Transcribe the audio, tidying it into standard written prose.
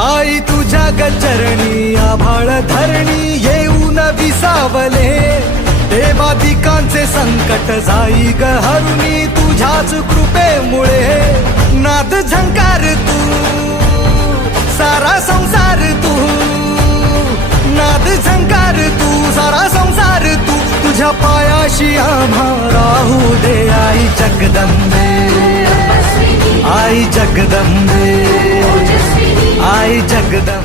आई तुझ्या गचरणी आभाळ धरणी येऊन विसावले, देवादिकांचे संकट जाई ग हरुणी तुझ्याच कृपेमुळे. नाद झंकार तू सारा संसार तू, नाद झंकार तू सारा संसार तू, तुझ्या पायाशी आम्हा राहू दे आई जगदंबे, आई जगदंबे, आई जगदंबे.